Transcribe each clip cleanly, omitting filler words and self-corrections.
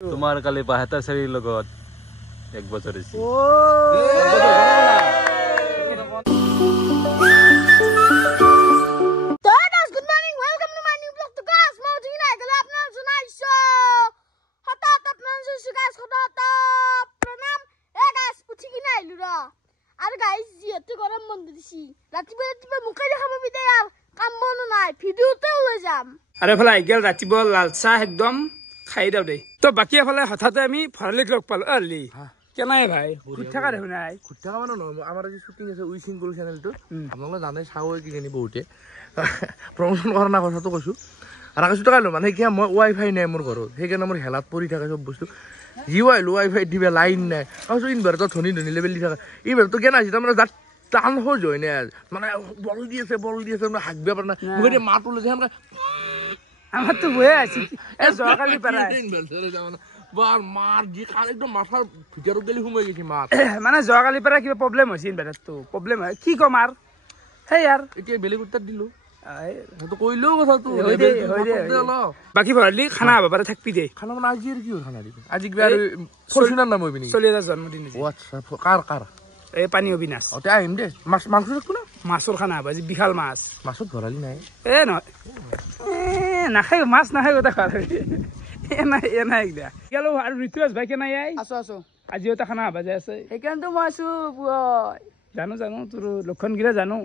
তোমাৰ কালি বাহেতা চাৰিৰ লগত 1 বছৰ হৈছে আৰে ফলে আইগেল ৰাতিপুৱা লাল চাহ একদম খাই দাও দেই তো বাকি এফালে হঠাতে আমি ভৰালিক লগ পালো আলি কেনাই ভাই খুঁত থাকা দেখোন নাই খুঁত থাকা মানে নহয় আমাৰ আজি শ্বুটিং আছে উই চিংগুল চেনেলটো আপোনালোকে জানে চাওঁ কিজানি বহুতে প্ৰমোচন কৰা না কথাটো কৈছোঁ আৰু আকাশটো টকালো মানে কি মই ৱাইফাই নাই মোৰ ঘৰত সেইকাৰণে মোৰ হেলাত পৰি থাকে চব বস্তু জিঅ' আহিলোঁ ৱাইফাই দিবা লাইন নাই কৈছোঁ ইনভাৰ্টাৰ ধনী ধনী লেভেল দি থাকে ইনভাৰ্টাৰটো কেনে আহিছে তাৰমানে যাত টান সহজ হয় নে মানে বল দি আছে মানে হাগিব পৰা নাই মোক এতিয়া মাত ওলাইছে মানে আমাৰ তো বয়ে আছি যোৱাকালি পাৰা মাৰ যি খাল একদম মাথাৰ ভিতৰত গেলি সোমাই গৈছে মাত মানে যোৱাকালি পাৰা কিবা প্ৰব্লেম হৈছে ইনভাৰ্টাৰটো প্ৰব্লেম হয় কি কম আৰু সেই আৰু এতিয়া বেলেগ উত্তৰ দিলো সেইটো কৈলেও কথাটো বাকী ভৰালি খানা হ'ব পাৰে থাকবি দে খানা মানে আজি আৰু কি হ'ল খানা দিবি আজি কিবা আৰু ফৰচুনাৰ নাম হৈ পিনি চলি এটা জন্মদিন কাৰ এই পানী অবিনাশ আহিম দে মাছ মাংস থাকবো না মাছৰ খানা হ'ব আজি বিশাল মাছ মাছত ভৰালি নাই এ নহয় নাখাই মাছ নাখাই কথা খোৱা এ নাই দিয়া গেলো আৰু ঋতুৰাজ ভাই কেনাই আছো আজিও এটা খানা হবা যাই আছে সেইকাৰণেতো মই আছো জানো তোৰ লক্ষণগিৰা জানো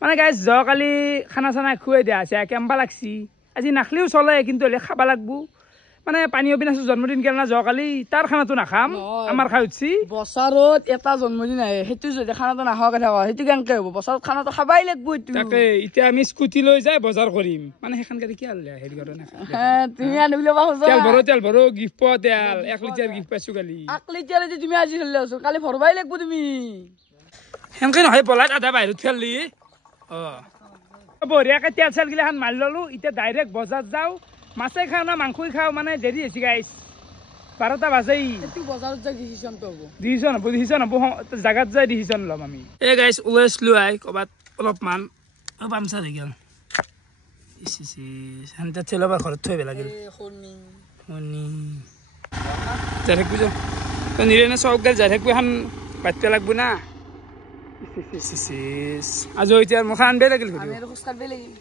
মানে গাইজ যোৱাকালি খানা চানা খুৱাই দিয়া আছে কেম্বা লাগছি আজি নাখলিও চলে কিন্তু হ'লে খাবা লাগবো মানে পানী অবিনাশৰ জন্মদিন গেল না যোৱাকালি তাৰ খানাটো নাখাম আমাৰ খাই উঠছি বছৰত এটা জন্মদিন আহে সেইটো যদি খানাটো নাখাওঁ কথা কয় সেইটো কেনেকে হ'ব বছৰত খানাটো খাবাই লাগব তাকে এতিয়া আমি স্কুটি লৈ যাই বজাৰ কৰিম মানে সেইখন গাড়ী কি আনলে হেৰি কৰে না তুমি আনি বুলি ভাবছা তেল ভৰো গিফ্ট পোৱা তেল 1 লিটাৰ গিফ্ট পাইছো কালি 1 লিটাৰ যদি তুমি আজি চলি আছো কালি ভৰবাই লাগব তুমি সেনকে নহয় পলাত আধা বাহিৰত ফেললি বঢ়িয়াকে তেল চেল গিলাখান মাৰি ললো এতিয়া ডাইৰেক্ট বজাৰ যাওঁ মাছে খাওঁ না মাংসই খাওঁ মানে দেৰি হৈছে গাইছ 12টা বাজেই বজাৰত যাই ডিচিশ্যনটো হ'ব ডিচিশ্যন হ'ব জাগাত যাই ডিচিশ্যন ল'ম আমি এই গাইছ ওলাইছিলো আই ক'ৰবাত অলপমান পামচাৰ হৈ গ'ল সেনেতে তেলবা ঘৰত থৈ লাগিল যাই থাকিব যাওঁ তই নিৰে চক গাল যাই থাকিব এখন বাটিব লাগব না আজি এতিয়া মুখা আনবাই লাগিল খোজকাঢ়িবই লাগিল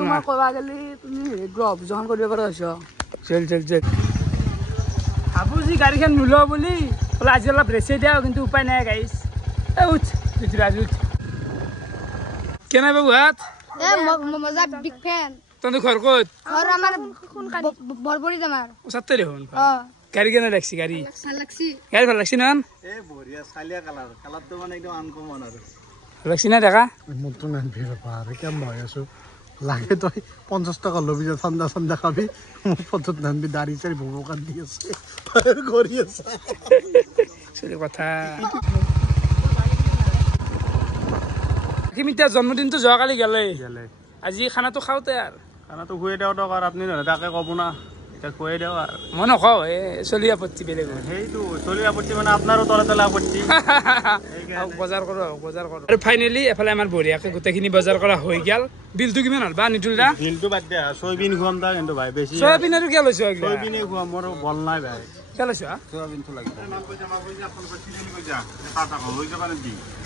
তোমাৰ ক'বা গ'লে তুমি গ্ৰহ অভিযোগ কৰিব পৰা হৈছ চল ভাবো যি গাড়ীখন নোলোৱা বুলি বোলে আজি অলপ ৰেচে দিয়া কিন্তু উপায় নাই গাইছ উঠ কেনে বাবু হাত তহঁতৰ ঘৰ ক'ত ওচৰতে দেখোন গাড়ী কেনে লাগছি গাড়ী ভাল লাগছি নহয় লাগছি না দেখা মোৰতো নানবি বাবা কেম হৈ আছো লাগে তই 50 টকা লবি যে ঠাণ্ডা খাবি মোৰ পথত নানবি দাড়ি চাৰি ভোকাত দি আছে কৰি আছে কথা কিমিতা জন্মদিনটো যোৱাকালি গেলে আজি খানাটো খাওঁতে আৰু খানাটো খুৱাই দিওঁ তক আৰু আপুনি নহয় তাকে ক'ব না এতিয়া খুৱাই দিওঁ আৰু মই নকওঁ চলি আপত্তি বেলেগ সেইটো চলি আপত্তি মানে আপোনাৰো তলে আপত্তি বজাৰ কৰোঁ আৰু ফাইনেলি এফালে আমাৰ বঢ়িয়াকে গোটেইখিনি বজাৰ কৰা হৈ গ'ল বিলটো কিমান হ'ল বা নিতুল দা বিলটো বাদ দিয়া চয়াবিন খুৱাম তা কিন্তু ভাই বেছি চয়াবিন আৰু কিয় লৈছো চয়াবিনে খুৱাম মোৰ বল নাই ভাই কিয় লৈছো চয়াবিনটো লাগিব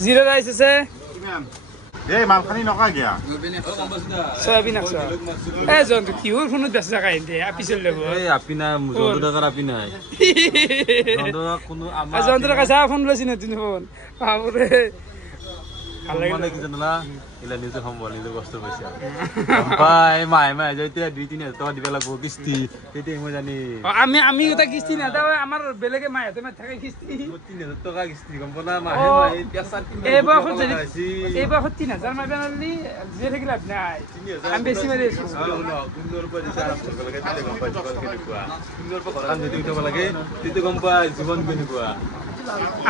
জিৰা ৰাইচ আছে এই মালখানি নকা গিয়া চয়াবিন আছে এই জন্তু কিহৰ ফোনত ব্যস্ত থাকা এনতে আপিছিল ল'ব এই আপিনা জন্তু টাকাৰ আপিনা জন্তু টাকা চা ফোন লৈছি না তুমি ফোন বাবুৰে ভাল লাগিল মানে কি জানা ইলা নিজে সম্ভৱ নিজে কষ্ট পাইছে ভাই মাই যেতিয়া 2-3 হাজাৰ টকা দিব লাগিব কিস্তি তেতিয়া মই জানি আমি এটা কিস্তি না দাও আমাৰ বেলেগে মাই হাতে থাকে কিস্তি 3,000 টকা কিস্তি গম পনা মাহে পেছাৰ এই বখত 3,000 মাই বেনালি যে থাকিল লাভ নাই আমি বেছি মাৰি আছো কুন্দৰ পৰা দিছে আৰাম কৰিব লাগে তেতিয়া গম পাই কেনেকুৱা কুন্দৰ পৰা ঘৰত যদি উঠাব লাগে তেতিয়া গম পাই জীৱন কেনেকুৱা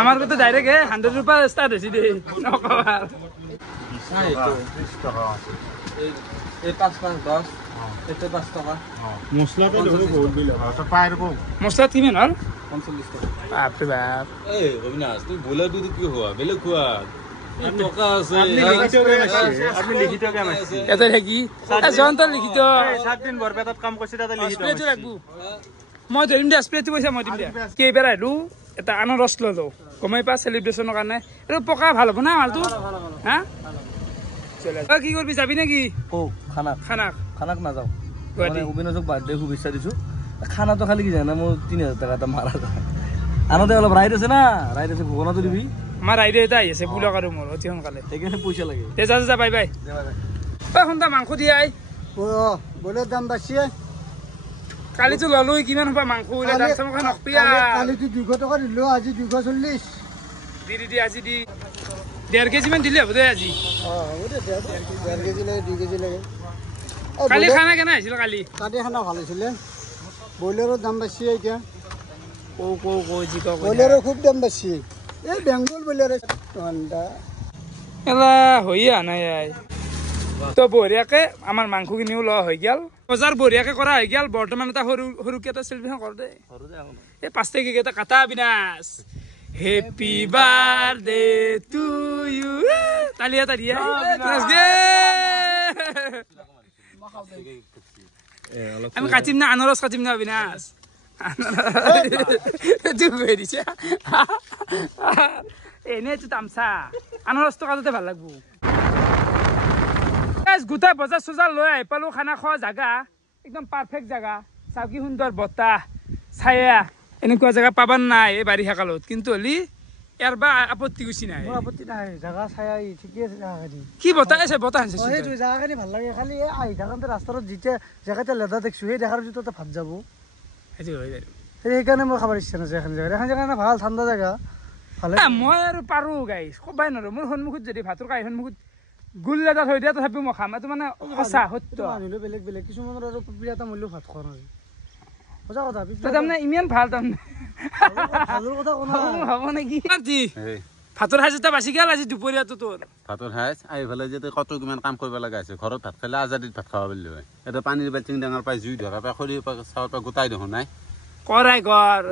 আমাৰ কত ডাইৰেক্ট 100 रुपया স্টাৰ্ট হৈছে দে নকবাৰ এই 5-10 এটা 5 টকা মছলাটো দেখো বহুত বিল হয় তো পাই ৰব মছলা কিমান হল 45 টকা বাপ ৰে বাপ এই অবিনাশ তুই বলা দুধ কি হোৱা বেলেগ খোৱা টকা আছে আপনি লিখিত কাম আছে এটা থাকি যন্ত্ৰ লিখিত 7 দিন বৰপেটাত কাম কৰিছে তাতে লিখিত ৰাখবো মই ধৰিম দিয়া স্প্ৰেটো পইচা মই দিম দিয়া কেইবাৰ আহিলো এটা আনাৰস ললো গমাই পা চেলিব্ৰেশ্যনৰ কাৰণে এইটো পকা ভাল হ'ব না মালটো হা চলে কি কৰিবি যাবি নেকি ও খানাক খানাক খানাক নাযাওঁ গুৱাহাটী অবিনাশক বাৰ্থডে শুভেচ্ছা দিছোঁ খানাটো খালি কি জানা মোৰ 3000 টকা এটা মাৰা যায় আনতে অলপ ৰাইড আছে না ৰাইড আছে ভগৱানটো দিবি আমাৰ আইডিয়া এটা আহি আছে পুলক আৰু মোৰ অতি সোনকালে সেইকাৰণে পইচা লাগে তে যা বাই বাই শুনতা মাংস দি আই বইলৰ দাম বাঢ়িছে কালিতো ললো কিমান হ'ব মাংস দাম চাম নকপিয়া কালিতো 200 টকা দিলো আজি 240 দি আজি দি 1.5 কেজি মান দিলে হ'ব দে আজি হ'ব দে 1.5 কেজি লাগে 2 কেজি লাগে কালি খানা কেনে আহিছিল কালি খানা ভাল হৈছিলে বইলাৰৰ দাম বাঢ়িছে এতিয়া বইলাৰৰ খুব দাম বাঢ়িছে এই বেংগল বইলাৰ এলা হৈয়ে আহা নাই আই তো বঢ়িয়াকে আমাৰ মাংসখিনিও লোৱা হৈ গেল বজাৰ বঢ়িয়াকে কৰা হৈ গেল বৰ্তমান এটা সৰুকে এটা চেলিব্ৰেশ্যন কৰ দে এই 5 তাৰিখে এটা কাটা বিনাশ হেপী বাৰ্থডে টু ইউ তালিয়া আমি কাটিম না আনাৰস কাটিম না বিনাশ এনেইতো তামচা আনাৰসটো কাটোতে ভাল লাগব গোটাই বজাৰ চজাৰ লৈ আহি পালো খানা খোৱা জাগা একদম পাৰফেক্ট জাগা চাও কি সুন্দৰ বতাহ ছায়া এনেকুৱা জাগা পাবাৰ নাই এই বাৰিষা কালত কিন্তু হলি ইয়াৰ বা আপত্তি গুচি নাই আপত্তি নাই জাগা ছায়া ঠিকে আছে জাগাখিনি কি বতাহ আছে বতাহ আছে সেইটো জাগাখিনি ভাল লাগে খালি আহি থাকোঁতে ৰাস্তাত যেতিয়া জেগাতে লেদা দেখিছো সেই দেখাৰ পিছত ভাত যাব সেইকাৰণে মোৰ খাবৰ ইচ্ছা নাযায় এখন জেগা ভাল ঠাণ্ডা জেগা ভালে মই আৰু পাৰো গাইছ কবাই নোৱাৰো মোৰ সন্মুখত যদি ভাতৰ কাঁহী সন্মুখত গুল এটা থৈ দিয়া তথাপিও মই খাম এইটো মানে সঁচা সত্য আনিলো বেলেগ বেলেগ কিছুমানৰ আৰু বিৰাট মূল্য ভাত খোৱা নাই সঁচা কথা তাৰমানে ইমান ভাল তাৰমানে ভালৰ কথা হ'ব নেকি ভাতৰ সাজ এটা বাচি গেল আজি দুপৰীয়াটো তোৰ ভাতৰ সাজ আহি পেলাই যে কত কিমান কাম কৰিব লগা আছে ঘৰত ভাত খালে আজাদিত ভাত খাব পাৰিলে হয় এটা পানীৰ বাল্টিং ডাঙৰ পাই জুই ধৰা পাই খৰি চাউৰ পৰা গোটাই দেখোন নাই কৰাই কৰ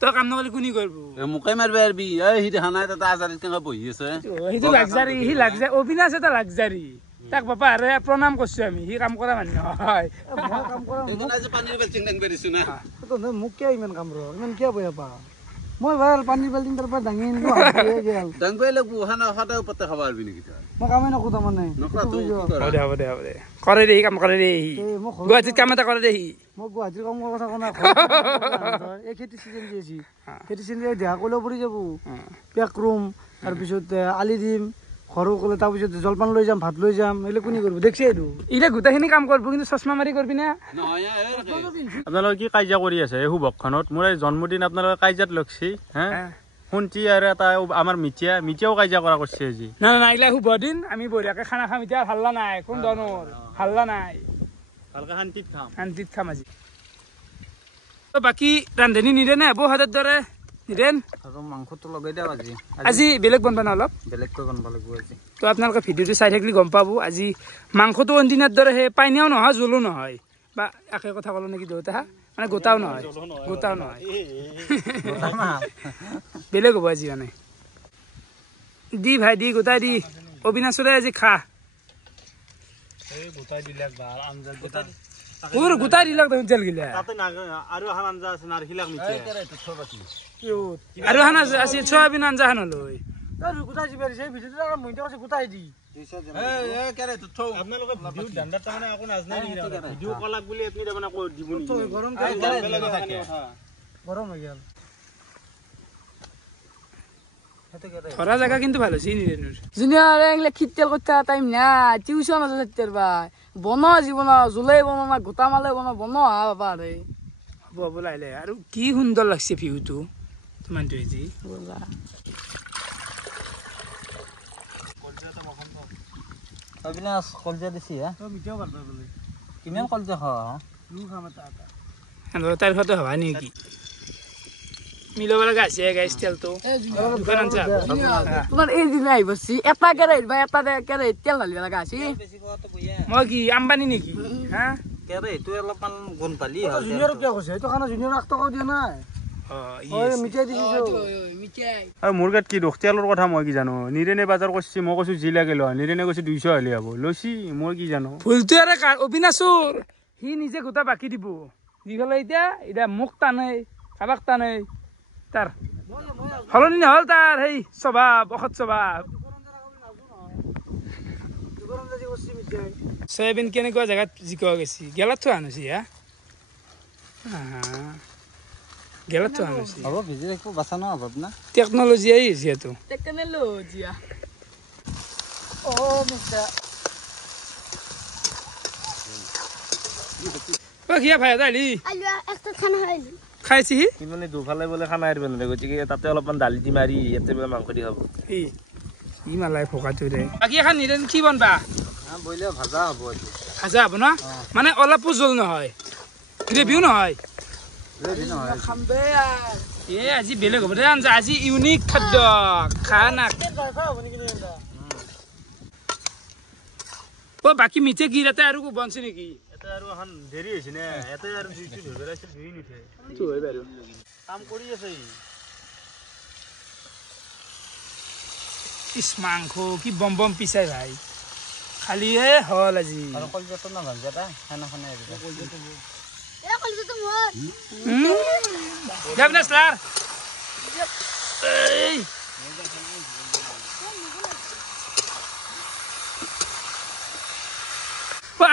তই কাম নকৰিলে কোনে কৰিব মোকে মাৰিব পাৰিবি এই সি দেখা নাই তাতে আজাদিত কেনেকৈ বহি আছে সেইটো লাগজাৰী সি লাগজাৰী অবিনাশ এটা লাগজাৰী তাক বাপা আৰে প্ৰণাম কৰিছো আমি সি কাম কৰা মানুহ নহয় পানীৰ বাল্টিং দাঙিব দিছো না মোক কিয় ইমান কাম ৰ ইমান কিয় বয়া পা মই ভাল পানীৰ বাল্টিং তাৰ পৰা দাঙি আনিলো দাঙিবই লাগিব সদায় ওপৰতে খাব পাৰিবি নেকি মই কামেই নকৰো তাৰমানে হ'ব দে কৰে দে সি কাম কৰে দে সি গুৱাহাটীত কাম এটা কৰে দে সি মই গুৱাহাটীৰ কাম কৰা কথা কোৱা নাই এই খেতি চিজন দি আছি খেতি চিজন দেহা কৰিলেও পৰি যাব পেক ৰুম তাৰপিছত আলি দিম ঘৰো ক'লে তাৰপিছত জলপান লৈ যাম ভাত লৈ যাম এইবিলাক কোনে কৰিব দেখছি এইটো এতিয়া গোটেইখিনি কাম কৰিব কিন্তু চশমা মাৰি কৰিবি না আপোনালোকে কি কাজিয়া কৰি আছে এই শুভক্ষণত মোৰ এই জন্মদিন আপোনালোকে কাজিয়াত লগছি হে শুনছি আৰু এটা আমাৰ মিটিয়াও কাজিয়া কৰা কৰিছে আজি নাই এইগিলা শুভ দিন আমি বঢ়িয়াকে খানা খাম এতিয়া হাল্লা নাই কোন ধৰণৰ হাল্লা নাই ভালকে শান্তিত খাম আজি বাকী ৰান্ধনি নিৰে নে বৌ হাতৰ দৰে নিৰেন আৰু মাংসটো লগাই দিয়ক আজি বেলেগ বনবা না অলপ বেলেগকৈ বনাব লাগিব আজি তো আপোনালোকে ভিডিঅ'টো চাই থাকিলে গম পাব আজি মাংসটো অন্দিনাৰ দৰে সেই পানীয়াও নহয় জোলো নহয় বা একে কথা ক'লো নেকি দেউতা মানে গোটাও নহয় বেলেগ হ'ব আজি মানে দি ভাই দি গোটাই দি অবিনাশৰে আজি খা গোটাই দিলে আঞ্জা গোটাই দিলাক দেখোন তেল গিলা আৰু এখন আঞ্জা আছে নাৰখিলাক নিচে আৰু এখন আছে চয়াবিন আঞ্জা এখন লৈ গোটাই দিবি ভিডিঅ'টো মইতো কৈছে গোটাই দি আপোনালোকে ভিডিঅ' ধান্দাত তাৰমানে আকৌ নাজানে নেকি ভিডিঅ' কলাক বুলি আপুনি তাৰমানে কৈ দিব নেকি গৰম হৈ গেল ধৰা জেগা কিন্তু ভাল হৈছে নিৰেণুৰ জুনিয়ৰ এইগিলা খিতেল কথা টাইম নাই টিউচন আছে তেতিয়াৰ পৰা বনোৱা জীৱন জুলাই বনোৱা গোটা মালে বনোৱা বাবা ৰে হ'ব লাইলে আৰু কি সুন্দৰ লাগছে ভিউটো তোমাৰটো আজি অবিনাশ কলজা দিছি হা কিমান কলজা খাৱা তাইৰ ঘৰতে হবা নেকি মিলাব লগা আছে গাইছ তেলটো দোকান আনছা তোমাৰ এই দিনা আহিব এটা কেৰাহীত বা এটা কেৰাহীত তেল ঢালিব লগা আছে মই কি আম্বানী নেকি হা কেৰাহীটো অলপমান গোন্ধ পালি জুনিয়ৰ কিয় কৈছে এইটো খানা জুনিয়ৰ 8 টকা দিয়া নাই মিঠাই দিছো আৰু মোৰ গাত কি দুখ তেলৰ কথা মই কি জানো নিৰেনে বজাৰ কৰিছে মই কৈছো যি লাগে লোৱা নিৰেনে কৈছে 200 হলে হ'ব লৈছি মই কি জানো ভুলটো আৰু অবিনাশৰ সি নিজে গোটা বাকি দিব দি পেলাই এতিয়া মোক টানে কাৰোবাক টানে তাৰ সলনি নহ'ল তাৰ সেই স্বভাৱ অসৎ স্বভাৱ চয়াবিন কেনেকুৱা জেগাত জিকা গেছি গেলাত থোৱা আনিছি গেলাত থোৱা আনিছি হ'ব ভিজি ৰাখিব বাচা ন অভাৱ না টেকন'লজি আহি যিহেতু কিয়া ভাই দালি খাইছিহি সি মানে দুফালে বোলে খানা এৰিব নোৱাৰে গতিকে তাতে অলপমান দালি দি মাৰি ইয়াতে বোলে মাংস দি খাব ই মালাই ফকাটো দে বাকী এখন নিদেন কি বনবা বইলে ভাজা হ'ব ভাজা হ'ব ন মানে অলপো জোল নহয় গ্ৰেভিও নহয় আজি বেলেগ হ'ব দে আঞ্জা আজি ইউনিক খাদ্য খানা বাকী মিঠে কি তাতে আৰু বনছে নেকি এটা আৰু এখন দেৰি হৈছে নে এটা আৰু জুইটো ধৰি পেলাইছিল জুই নুঠে কাম কৰি আছে ইস মাংস কি বম বম পিছাই ভাই খালিহে হল আজি কলজাটো না ভাঞ্জাটা খানা খানা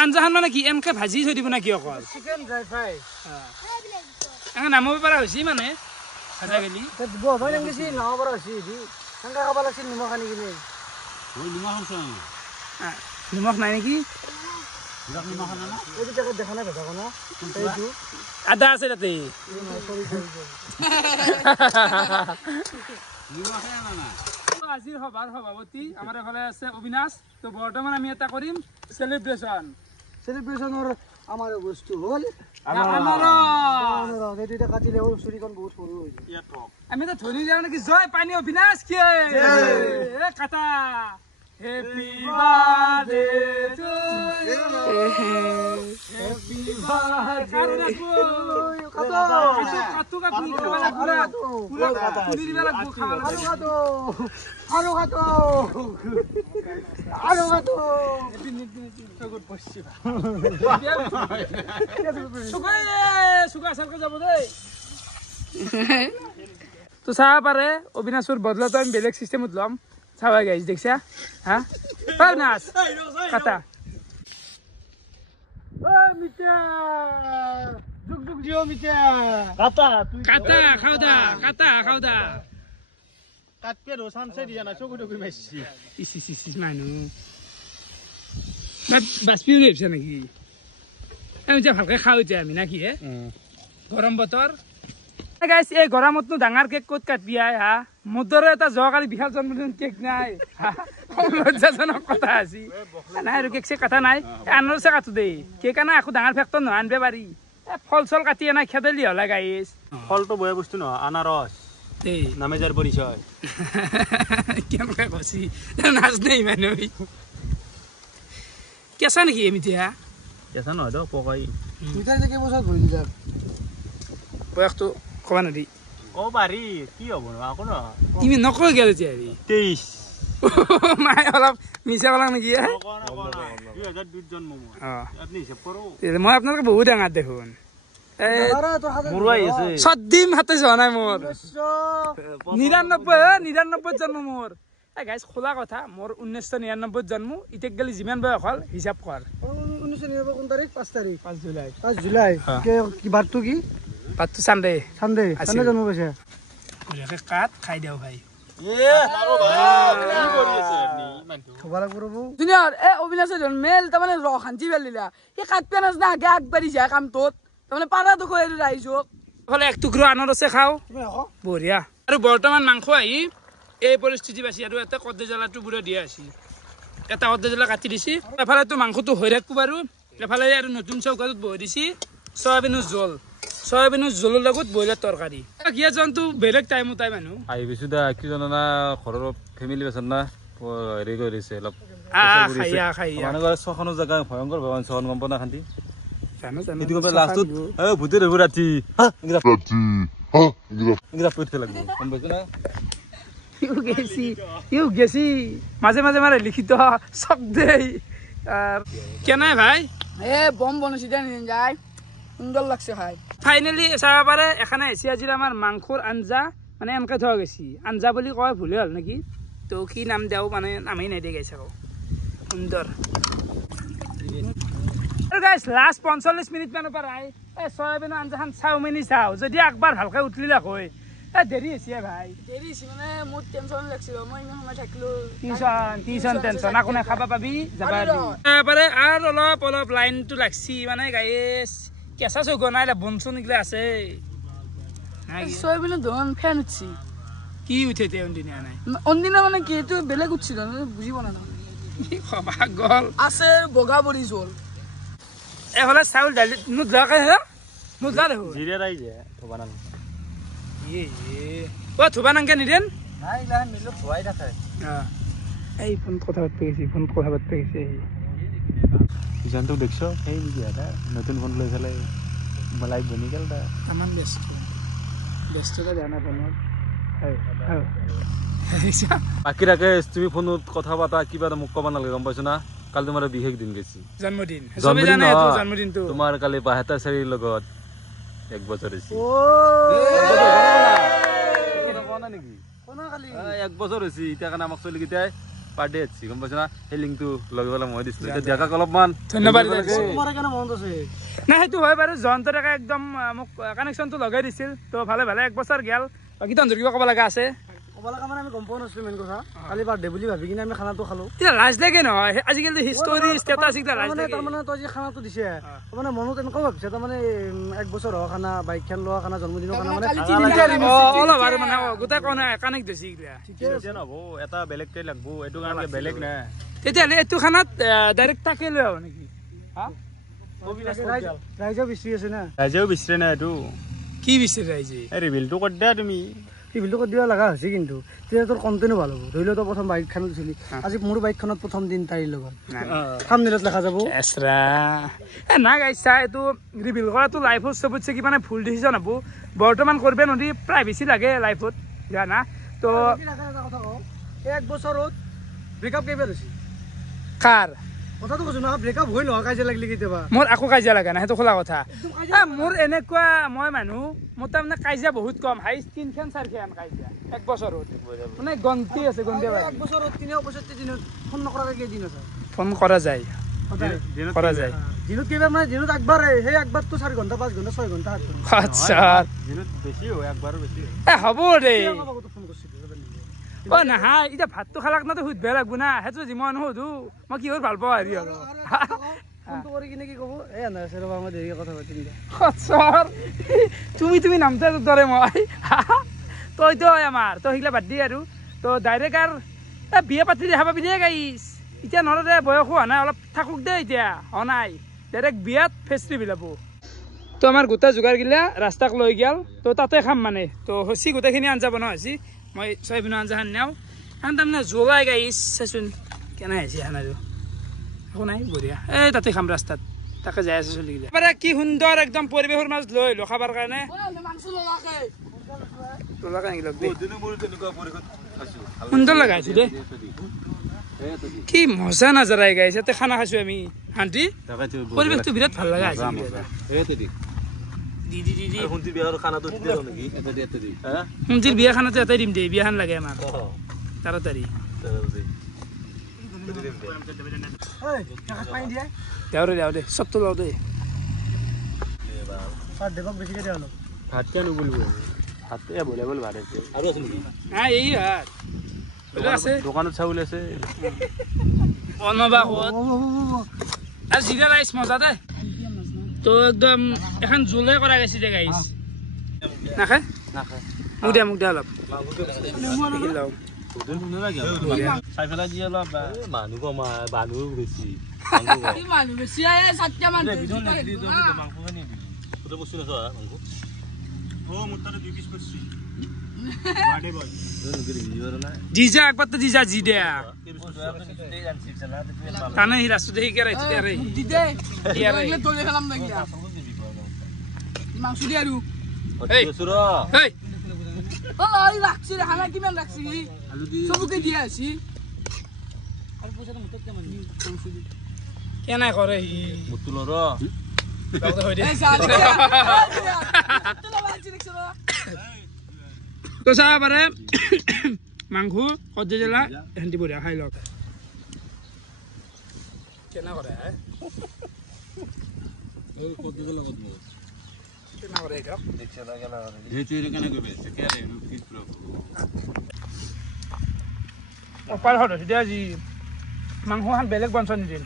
আঞ্জাখন মানে কি এনেকে ভাজি থৈ দিব না কি অকল চিকেন ড্ৰাই ফ্ৰাই এনেকে নামিব পৰা হৈছে মানে ভাজা গেলি ভয় লাগিছে নাও পৰা হৈছে সেনেকৈ খাব লাগিছিল নিমখ আনি কিনে নিমখ নাই নেকি এইটো জেগাত দেখা নাই ভেজা না এইটো আদা আছে তাতে আজিৰ সভাৰ সভাপতি আমাৰ এফালে আছে অবিনাশ তো বৰ্তমান আমি এটা কৰিম চেলিব্ৰেশ্যনৰ আমাৰ বস্তু হ'ল এইটো কাটিলে হ'ল চুৰিখন বহুত সৰু হৈছে আমি এটা ধৰি যাওঁ নেকি জয় পানী অবিনাশ কি কাটা happy birthday to you happy birthday কাটু কাটু তো চাব পাৰে অবিনাশৰ বদলাটো আমি বেলেগ চিষ্টেমত ল'ম চাবা গাইজ দেখছা হা অবিনাশ কাটা কাটা খাও দা কাটা খাও দা কাটপে চান্সে দিয়া নাই চকু টকু মাৰিছি ইস মানুহ বাষ্পীও ভাবিছা নেকি আমি এতিয়া ভালকে খাওঁ এতিয়া আমি নাকি হে গৰম বতৰ গাইছ এই গৰমতনো ডাঙৰ কেক ক'ত কাটবি হা মোৰ দৰে এটা যোৱাকালি বিশাল জন্মদিন কেক নাই লজ্জাজনক কথা আছে নাই আৰু কেক চেক কাটা নাই আনাৰসে কাটো দেই কেক আনা আকৌ ডাঙৰ ফেক্টৰ নহয় আনিব পাৰি ফল চল কাটি আনা খেদালি হ'লে গাইছ ফলটো বেয়া বস্তু নহয় আনাৰস দেই নামে যাৰ পৰিচয় কেনেকৈ কৈছি নাচ নেই মানুহ কেঁচা নেকি এমিতিয়া কেঁচা নহয় দক পকাই কেইবছৰত ভৰি যাক বয়সটো ক'বা নদী ক'ব পাৰি কি হ'ব ন আকৌ নহয় তুমি নকৈ গেল এতিয়া 23 মায়ে অলপ মিছা ক'লাক নেকি 2002 জন্ম মই আপুনি হিচাপ কৰক মই আপোনালোকে বহুত ডাঙৰ দেখোন মুৰুৱাই আছে ছদিন হাতে যোৱা নাই মোৰ 99 জন্ম মোৰ গাইজ খোলা কথা মোৰ 1999 জন্ম এতিয়া গেলি যিমান বয়স হ'ল হিচাপ কৰ 1999 কোন তাৰিখ 5 তাৰিখ 5 জুলাই 5 জুলাই কি বাৰটো কি বাৰটো চানডে চানডে জন্ম পাইছে কাট খাই দিওঁ ভাই অবিনাশে মেল তাৰমানে ৰ শান্তি পেলিলা সেই কাটপে নাচ না আগে আগবাঢ়ি যায় কামটোত তাৰমানে পাৰা দুখ ৰাইজক হ'লে এক টুকুৰা আনাৰসে খাওঁ বঢ়িয়া আৰু বৰ্তমান মাংস আহি এই পৰিস্থিতি পাইছে আৰু এটা কদ্দে জ্বালাটো বুঢ়া দিয়া আছে এটা কদ্দে জ্বালা কাটি দিছে এফালেতো মাংসটো হৈ থাকিব বাৰু এফালে আৰু নতুন চৌকাটোত বহি দিছে চয়াবিনৰ জোলৰ লগত ব্ৰইলাৰ তৰকাৰী কিয় জন্তু বেলেগ টাইমত টাইম মানুহ আহি গৈছো দা কি জানা না ঘৰৰ ফেমিলি পেচন না হেৰি কৰিছে অলপ মানে ছখনৰ জেগা ভয়ংকৰ ভগৱান ছখন গম পোৱা না শান্তি লাষ্টত ভূতে ধৰিব ৰাতি লাগব গম পাইছো না গেছি মাজে মাজে মানে লিখিত চব দেই কেনে ভাই এ বম বনাইছি দে যায় সুন্দর লাগছে খাই ফাইনেলি চাব পাৰে এখানে এসি আজি আমাৰ মাংসৰ আঞ্জা মানে এনেকে থোৱা গৈছি আঞ্জা বুলি কয় ভুলে হ'ল নেকি তো কি নাম দেও মানে নামেই নাই দিয়ে গাইছে আকৌ সুন্দৰ আৰু গাইছ লাষ্ট 45 মিনিট মানৰ পৰা এই সয়াবিনৰ আঞ্জাখন চাও মেনি চাও যদি একবাৰ ভালকৈ উঠলিলা হয় দেৰি হৈছে ভাই দেৰি হৈছে মানে মোৰ টেনচন লাগছিল মই ইমান সময় থাকিলো টিউচন টেনচন আকো নাই খাবা পাবি যাবা তারপরে আর অলপ অলপ লাইনটো লাগছি মানে গাইছ কেঁচা চৌক নাই বনচুন এগুলো আছে সয়াবিনৰ ধন ফেন উঠছি কি উঠে তে অন্দিনা নাই অন্দিনা মানে কি এইটো বেলেগ উঠছিল বুজিব না কি খবা গল আছে বগা বড়ি জোল এহলে চাউল দালি নুদলাকে হে নুদলা দেখো জিরে রাই যে থবানা ও থুবা নাংকে নিদেন নাই লাহে মিলো খোৱাই থাকে এই ফোন কথা পাততে গেছে জানতো দেখছো এই কি এটা নতুন ফোন লৈ ফেলে মলাই বনি গেল তা আমান ব্যস্ততা জানা ফোনত বাকী ৰাকেশ তুমি ফোনত কথা পাতা কিবা এটা মোক ক'ব নালাগে গম পাইছো না কালি তোমাৰ বিশেষ দিন গৈছি জন্মদিন জন্মদিনটো তোমাৰ কালি ৭২ চাৰিৰ লগত 1 বছৰ হৈছে এক বছৰ হৈছে এতিয়া কাৰণে আমাক চলি কেইটাই পাৰ্টি আছে গম পাইছো না সেই লিংকটো লগে পেলাই মই দিছিলো এতিয়া দেখাক অলপমান ধন্যবাদ তোমাৰ কেনে মনত আছে না সেইটো হয় বাৰু জয়ন্তৰে একদম মোক কানেকশ্যনটো লগাই দিছিল তো ভালে 1 বছৰ গেল বাকী তহঁতৰ কিবা ক'ব লগা আছে ক'ব লগা মানে আমি গম পোৱা নাছিলো মেইন কথা কালি বাৰ্থডে বুলি ভাবি কিনে আমি খানাটো খালো এতিয়া লাজ লাগে নহয় আজিকালি হিষ্টৰী ষ্টেটাছ এইগিলা লাজ লাগে তাৰমানে তই যে খানাটো দিছে মানে মনত এনেকুৱা ভাবিছে তাৰমানে 1 বছৰ হোৱা খানা বাইকখন লোৱা খানা জন্মদিনৰ খানা মানে অলপ আৰু মানে গোটেই কোনে কানেক্ট দিছে এইগিলা ঠিকে নহব এটা বেলেগকে লাগব এইটো কাৰণে বেলেগ না তেতিয়াহ'লে এইটো খানাত ডাইৰেক্ট তাকে লৈ আহ নেকি ৰাইজেও বিচাৰি আছে না ৰাইজেও বিচাৰে না এইটো কি বিচাৰে ৰাইজে এই ৰিভিলটো কৰি দিয়া তুমি টিভিটো কৰি দিব লগা হৈছে কিন্তু তেতিয়া তোৰ কণ্টেনো ভাল হ'ব ধৰি লও তই প্ৰথম বাইকখন উঠিলি আজি মোৰ বাইকখনত প্ৰথম দিন তাইৰ লগত থাম্বনেইলত লেখা যাব এছৰা না গাইছা এইটো ৰিভিল কৰাটো লাইফত চবতছে কি মানে ভুল ডিচিশ্যন হ'ব বৰ্তমান কৰিব নোৱাৰি প্ৰাইভেচি লাগে লাইফত জানা তো 1 বছৰত ব্ৰেকআপ কেইবাৰ হৈছে কাৰ কথাটো কৈছো নহয় ব্ৰেকআপ হৈ নহয় কাজিয়া লাগিলে কেতিয়াবা মোৰ আকৌ কাজিয়া লগা নাই সেইটো খোলা কথা মোৰ এনেকুৱা মই মানুহ মোৰ তাৰমানে কাজিয়া বহুত কম হাইষ্ট 3 4 কাজিয়া 1 বছৰত মানে গন্তি আছে গন্তি 1 বছৰত 365 দিনত ফোন নকৰাকে কেইদিন আছে ফোন কৰা যায় দিনত কেইবাৰ মানে দিনত একবাৰে সেই একবাৰটো 4 ঘণ্টা 5 ঘণ্টা 6 ঘণ্টা আচ্ছা দিনত বেছি হয় একবাৰো বেছি হ'ব দে ফোন কৰিছিলো অ নহয় এতিয়া ভাতটো খালাক না তো সুধব লাগব না সেইটো যিমান সোধো মই কিহৰ ভাল পাওঁ হেৰি আৰু ফোনটো কৰি কিনে কি ক'ব এই আনাৰছে ৰ'বা মই দেৰিকে কথা পাতিম দিয়া তুমি নামতে দৰে মই তইতো আমাৰ তই সেইগিলা বাদ দি আৰু তো ডাইৰেক্ট আৰু বিয়া পাতি দেখা পাবি দে গাইছ এতিয়া নহ'লে দে বয়সো হোৱা নাই অলপ থাকক দে এতিয়া হোৱা নাই ডাইৰেক্ট বিয়াত ফেষ্টিভেল হ'ব তো আমাৰ গোটেই যোগাৰগিলা ৰাস্তাক লৈ গ'ল তো তাতে খাম মানে তো হৈছি গোটেইখিনি আঞ্জা বনোৱা হৈছি মই সয়াবিনৰ আঞ্জাখন নিওঁ কাৰণ তাৰমানে জ্বলাই গাইছ চাচোন কেনে হৈছে খানাটো একো নাই বঢ়িয়া এই তাতে খাম ৰাস্তাত তাকে যাই আছে চলিগিলা এবাৰে কি সুন্দৰ একদম পৰিৱেশৰ মাজ লৈ আহিলোঁ খাবৰ কাৰণে সুন্দৰ লগা হৈছে দেই কি মজা নাজাৰাই গাইছে তাতে খানা খাইছো আমি শান্তি পৰিৱেশটো বিৰাট ভাল লগা হৈছে শুনতিৰ বিয়া খানাটো এটাই দিম দেই বিয়াখন লাগে আমাক তাড়াতাড়ি দেও দে চবটো লওঁ দেই ভাত কিয় নবুলিব ভাত এভেইলেবল ভাত আছে আৰু আছে নেকি এই ভাত আছে দোকানত চাউল আছে বনাবা আৰু জিৰা ৰাইচ মজা দে তো একদম এখন জোলে কৰা গৈছে দে গাইছ নাখায় মোক দে অলপ জিজা একবাৰ তো জিজা জি দে তানে সি ৰাস্তাতে শিকে কেনে কৰে সি তো চাব পাৰে মাংস কজি জেলা এহেঁতি বঢ়িয়া খাই লওক কেনে কৰে অপাৰ হয় এতিয়া যি মাংসখন বেলেগ বঞ্চ নিদিন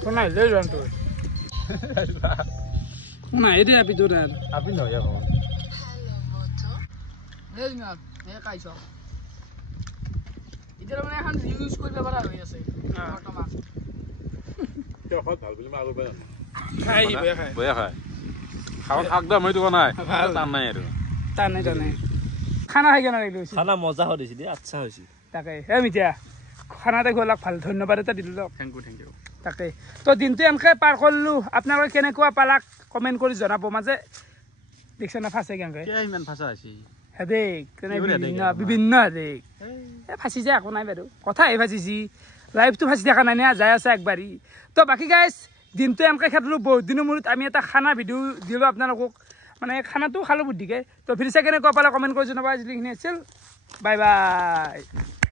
শুনাই লৈ যোৱা তোৰ শুনাই দে আপি তোৰ আপি নহয় এতিয়া মানে এখন ইউজ কৰিব পৰা হৈ আছে বৰ্তমান খাই খাই বয়া খাই খাব একদম সেইটো নাই টান নাই আৰু টানে খানা খাই কেনে লাগিলে খানা মজা হৈ দিছে দেই আচ্ছা হৈছে তাকে হে মিতিয়া খানাতে গ'লাক ভাল ধন্যবাদ এটা দিলোঁ থেংক ইউ তাকে তো দিনটো এনেকৈ পাৰ কৰিলোঁ আপোনালোকে কেনেকুৱা পালাক কমেণ্ট কৰি জনাব মাজে দেখিছে না ফাঁচে কেনেকৈ ইমান ফাঁচা হৈছে হেদেক বিভিন্ন হেদেক এই ফাঁচি যায় একো নাই বাৰু কথা এই ফাঁচিছি লাইফটো ফাঁচি থকা নাই না যাই আছে একবাৰী তো বাকী গাইজ দিনটো এনেকৈ খেদিলোঁ বহুত দিনৰ মূৰত আমি এটা খানা ভিডিঅ' দিলোঁ আপোনালোকক মানে খানাটো খালোঁ বুদ্ধিকে তো ফিৰিছে কেনেকুৱা পালে কমেণ্ট কৰি জনাব আজিলৈকে আছিল বাই বাই